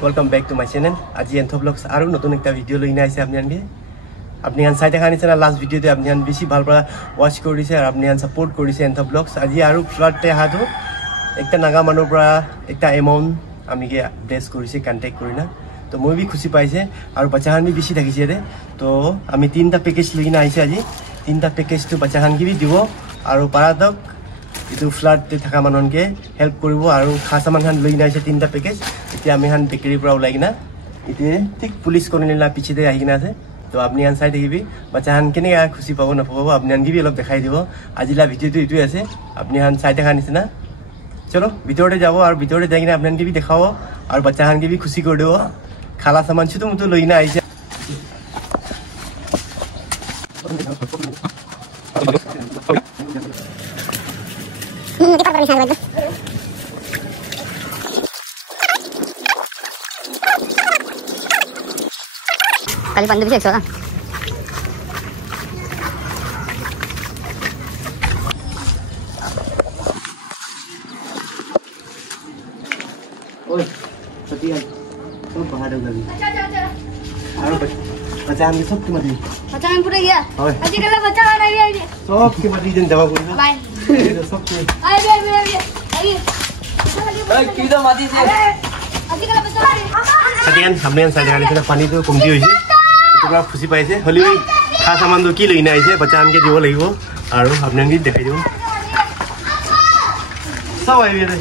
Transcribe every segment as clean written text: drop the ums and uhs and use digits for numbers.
Welcome back to my channel. Aji Entho Vlogs aru notun ekta video loi naise apni han sai dekhani chana last video te apni han beshi bhal para watch korise aru apni han support korise Entho Vlogs. Aji aru flood te hado ekta naga manor para ekta amount ami ke bless korise contact korina to moi bi khushi paise aru bacha han bi beshi thakise re to ami tinta package loi na aise aji tinta package to bacha han ki bi dibo aru paradok itu flood te thaka manon ke help koribo aru khasa man han loi na aise tinta package এতিয়া আমি হান bakery পৰা ওলাই কিনা ইতে ঠিক police কলোনীলা পিছতে আহি কিনা আছে তো আপনি আন চাই দেখিবি বাচ্চা হান কেনে খুশি পাব না পাব আপনি আন গিবি অলপ দেখাই দিব আজিলা ভিডিওটো ইটো আছে আপনি হান চাই দেখা নিছিনা চলো ভিতৰতে যাব আৰু ভিতৰতে যাই কিনা আপনি আন গিবি দেখাও আৰু বাচ্চা হান গিবি খুশি কৰি দিব খালা সামান ছুটো মতো লৈ না আইছে kali pandu bisa ekso kan oi setian सब बाहर हो गई और बच्चा हम सब की मर्जी बच्चा हम पूरा गया आज कल बच्चा आ रहा है सब की मर्जी जन दवा बोल बाय सब की आई ए की तो मादी से आज कल बच्चा सतियान हमने साइड गाड़ी से पानी तो कमती होइसे इतना खुशी पाइसे हली खा सामान तो की लइना आइसे बच्चा हमके दिबो লাগিব আৰু आपने देखाइ दिबो सब आइ रे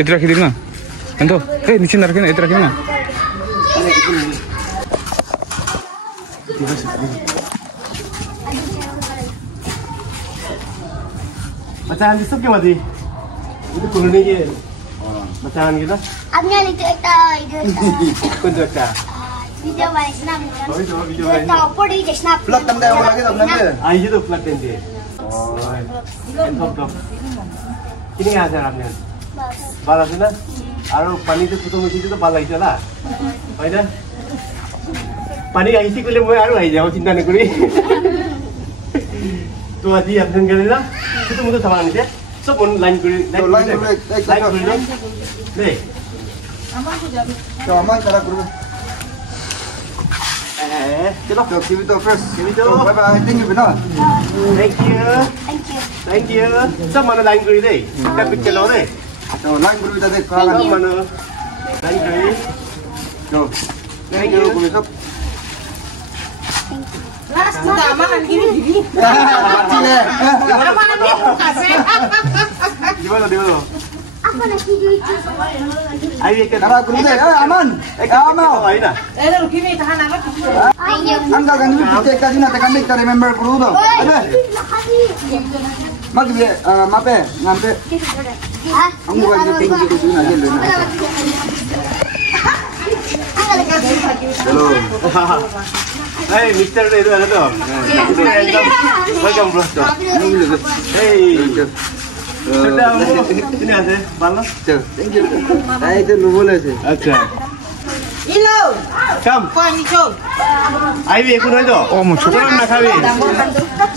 इतना रखी देना एंतो ए नीचे न रखना इतना रखना बच्चा हम सब के मती itu koloni ke बच्चा हम के ना आपने लिखा एकता कौन सा video balik snap video balik tahu di snap vlog tam dah lagi tam nanti aja tuh flat nanti top ini aja आपने बाला से ना आरो पानी तो पुतो मिसी तो बाला इतना ला बाइदा पानी आई थी कुले मैं आरो आई जाओ चिंता नहीं करी तो आज ही अपने करे ना तो मुझे सामान नहीं है सब on line करी नहीं तो aman cara kuru चलो तो give it to first तो bye bye thank you bina thank you सब mana line करी दे क्या पिक्चर लो दे तो line kuru kita dek kalah सब mana line करी तो thank you kuru सब last sudah makan gini Cile mana dia kasih gimana dia apa lagi itu ayo ke cara kuru deh aman aman ayo na gini tahan apa ayo angka kan itu kita kasih nanti kan kita remember kuru tuh ada mak dia mape ngampe kamu wajib tinggi di sini aja lu hello hey mister itu ada tuh welcome bro hey sudah ini ada balon thank you itu lu boleh sih अच्छा Hello come kau ni cok आइबे एकु नय तो ओ म छोटा सोरम नखाबे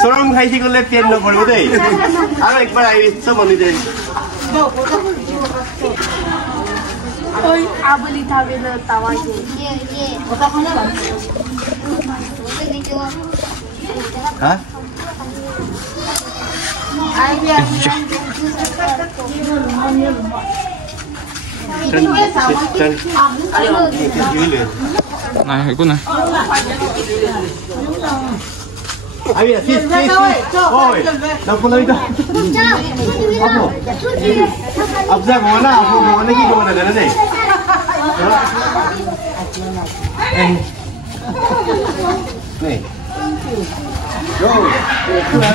सोरम खाइछि गले pen न पड़बो दे आरो एकबार आइबे सब बनि दे ओइ आबली थाबे न तावा ये ओटा खाना बन हां idea nah ikut nah ayo sis oi nampak lagi dah apa abza mana ki mana dah ni nih yo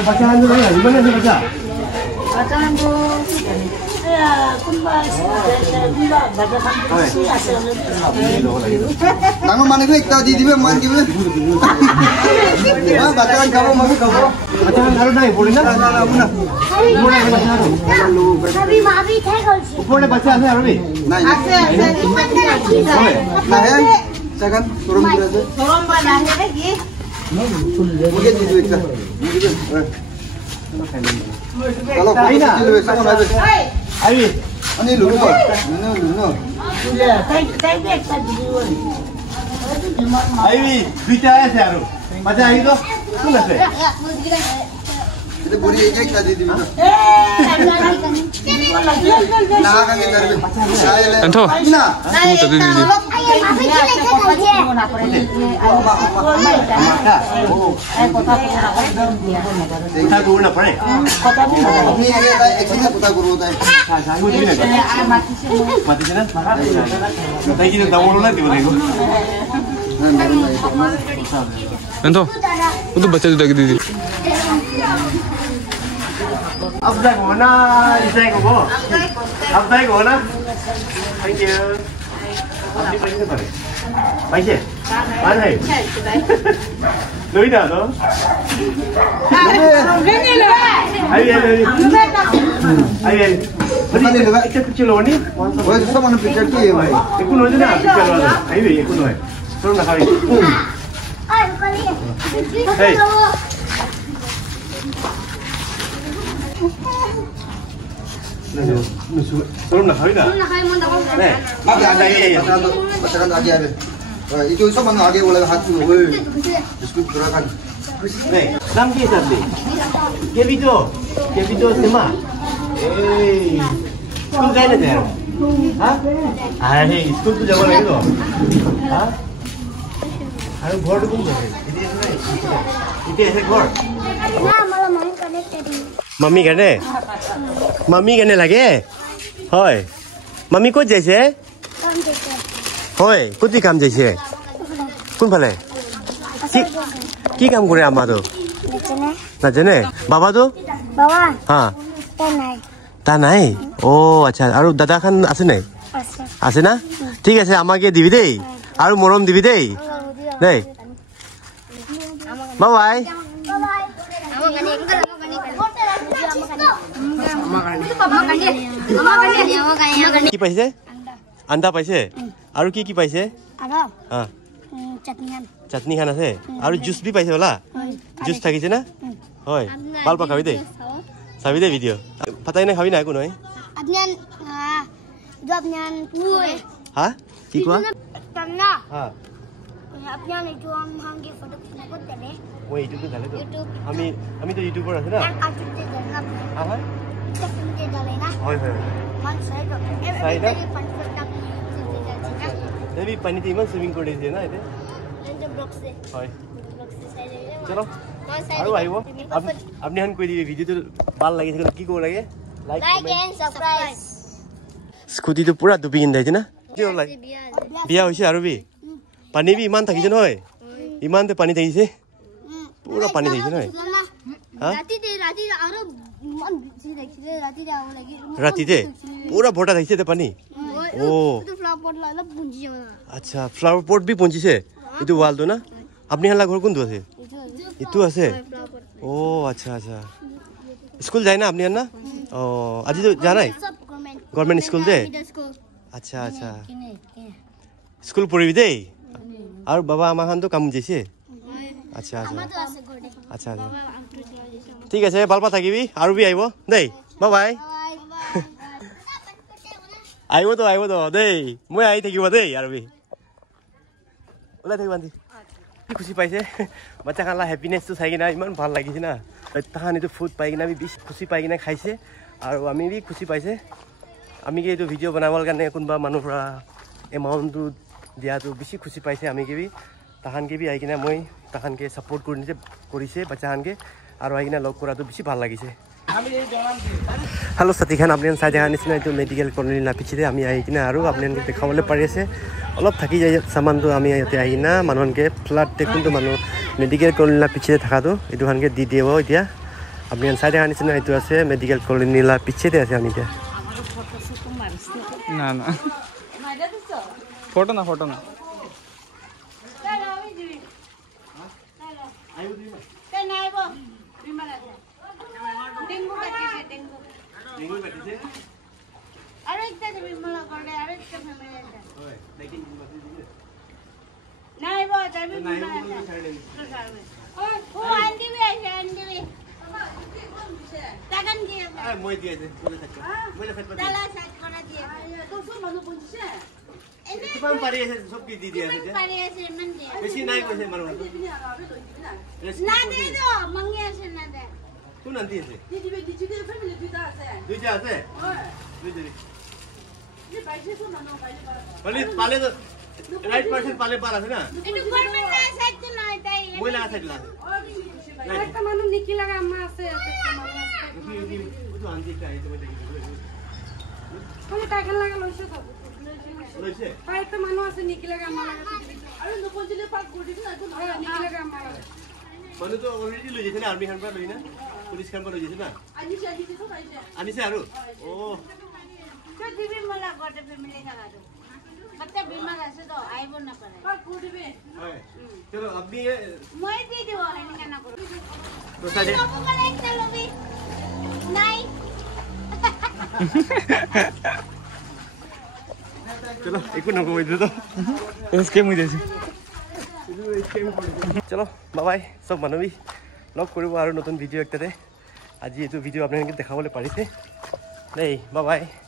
bacaan dulu ya gimana sih baca bacaan tu ডাঙৰ মানুহ একটা দি দিবে মান দিবে বাচ্চা খাব মামি খাব আচ্ছা আৰু নাই পৰি না ওপৰতে বাচ্চা আছে আৰু বি নাই আছে নাই সেকেন্ড গরম করে দে গরম বানাহে নাকি মুগে দি দিবে একটা চলো খাই না সামনে আইবে আইবি अनि लुनु लुनु তাই একটা দিও আইবি দুইটা আছে আৰু বাচ্চা আহি তো কোন আছে এটা বড়ি একটা দি দিবি না কাকে করবে Anto. না Kamu tadi di. কথা কব না পারে আপনি আগে একসাথে কথা করব তাই মাতিছে না তাই কি দামল না দিব লাগিব Anto. Untuk baca itu lagi di. अब जाए हो ना इसे को अब जाए हो ना थैंक यू अपनी पैसे से भरे पैसे मान है लोई ना तो आई इतना कुछ लो नहीं वो सब मन पिक्चर की है भाई एक कुन हो ना पिक्चर वाला आई भी एक कुन है सुन ना खाई हे सुन ना खाई ना नहीं आगे बच्चा kan आगे आवे itu सब मन आगे बोला हाथ में ओए इसको गerakan नहीं नाम क्या है आपने Kevito Sema स्कूल गए ना थे हाँ अरे स्कूल तो जमा नहीं तो हाँ अरे घर तो कौन है इतने ऐसे घर मम्मी करने लगे হয় मम्मी को जैसे হয় कुछ काम जैसे कौन फले की काम करे आमा तो नाजने बाबा तो हाँ ता নাই ও আচ্ছা আৰু দাদা খান আছে নাই আছে না ঠিক আছে আমাকে দিবি দেই আৰু মৰম দিবি দেই দেই বাই বাই কি পাইছে আন্ডা পাইছে আৰু কি পাইছে হ্যাঁ চাটনি খান আছে আৰু জুস भी পাইছে বলা জুস থাকিছে না হয় ভাল পা খাবি দেই চাবি দে ভিডিও পাতাই না খাবি না একো নহয় হ্যাঁ কি কোৱা হ্যাঁ মই ইউটিউবে ডালে তো আমি তো ইউটিউবার আছে না হ্যাঁ হ্যাঁ হয় হয় সাইডা দেবি পানিতে ইমান সুইমিং কৰি দিছে না এতে হয় চলো আৰু আহিব আপনি হান কৈ দিবি ভিডিওটো ভাল লাগিছে কি কৰিব লাগে লাইক এন্ড সাবস্ক্ৰাইব স্কুটিটো পুৰা ডুবি কিন যাইছে না বিয়া হৈছে আৰু বি পানী বি ইমান থাকিছে নহয় ইমানতে পানী থাকিছে পুৰা পানী থাকিছে নহয় ৰাতিতে পুৰা ভৰ্তা থাকিছে তে পানী ও আচ্ছা ফ্লাৱাৰ পট বি পঞ্চিছে এইটো ৱালটো না আপনি হালা ঘৰ কোনটো আছে ইটো আছে ও আচ্ছা আচ্ছা স্কুল যায় না আপনি না ও আজি তো যা নাই গভর্নমেন্ট স্কুল দে আচ্ছা আচ্ছা স্কুল পড়িবি দেই আৰু বাবা আমাৰ খান তো কাম যাইছে আচ্ছা আচ্ছা আচ্ছা আচ্ছা ঠিক আছে ভালপা থাকিবি আৰু বি আহিব দেই বাই বাই আহিব তো দেই মই আহি থাকিব দেই আৰু বি ওলাই থাকিব আন্টি খুশি পাইছে বাচ্চা খালা হ্যাপিনেসটো চাই কিনা ইমান ভাল লাগিছে না তাহান এইটো ফুড পাই কিনা আমি বেছি খুশি পাই কিনা খাইছে আৰু আমি বি খুশি পাইছে আমি কি এইটো ভিডিঅ' বনাবৰ কাৰণে কোনোবা মানুহৰ পৰা এমাউণ্টটো দিয়াটো বেছি খুশি পাইছে আমি কি তাহানকে বি আহি কিনা মই তাহানকে ছাপোৰ্ট কৰিছে বাচ্চাহানকে আৰু আহি কিনা লগ কৰাটো বেছি ভাল লাগিছে हेलो साथी खान अपने चाय देखा निचिना ये मेडिकल कॉलोनी ना पिछे आम आना और अपने देखा पारे अलग थी जाए सामान तो आम इतने आना मानुन के फ्लाट देखो तो मानु मेडिकल कॉलोनी ना पिछे थका तो ये दी दिए इतना अपने चाय देखा निचिना ये मेडिकल कॉलोनी ला पिछे आम इतना না না ফটো না মই দিয়ে দে বলে থাকো বলে ফেট পাতি তালা সাইড করা দিয়ে তো সব মানুষ বলছে এনে কম পারি আছে সব কি দি দিয়া আছে পারি আছে মান দিয়ে বেশি নাই কইছে মানুষ না দে দো মাঙ্গি আছে না দে কোন আন্টি আছে দিদি ফ্যামিলি দুইটা আছে হ্যাঁ দুইটা ये पैसे तो मानो पहले पाले तो राइट पर्सन पाले पार আছে না এটা গভর্নমেন্ট না সাইড তো নাই তাই মই লাগা সাইড লাগা একটা মানুষ নিকি লাগা আম্মা আছে একটা মানুষ আছে তো আন্টি কাই তো দেখি তুমি টাকা লাগা লইছে তো লইছে পাই একটা মানুষ আছে নিকি লাগা আম্মা লাগা আরে নকল দিলে পাক করে দিছ না তো নিকি লাগা আম্মা লাগা মানে তো অলরেডি লই যেছে না আর্মি খান পা লই না পুলিশ খান পা লই যেছে না আনিছে তো পাইছে আনিছে আৰু ও तो दिबी मला गोटे फैमिली लगा दो बच्चा बीमार है तो आइबो ना पारे पर कुडबे चलो अभी ये মই দি দিব এনে না করো তো সাজে বাবু বলে একটা লবি নাই चलो एक ना कोई दे दो इसके मुझे जैसे चलो बाय बाय सब मानवी लग কৰিব আৰু নতুন ভিডিও একটাতে আজি এটো ভিডিও আপোনালোকে দেখাবলৈ পাৰিছে নাই বাই বাই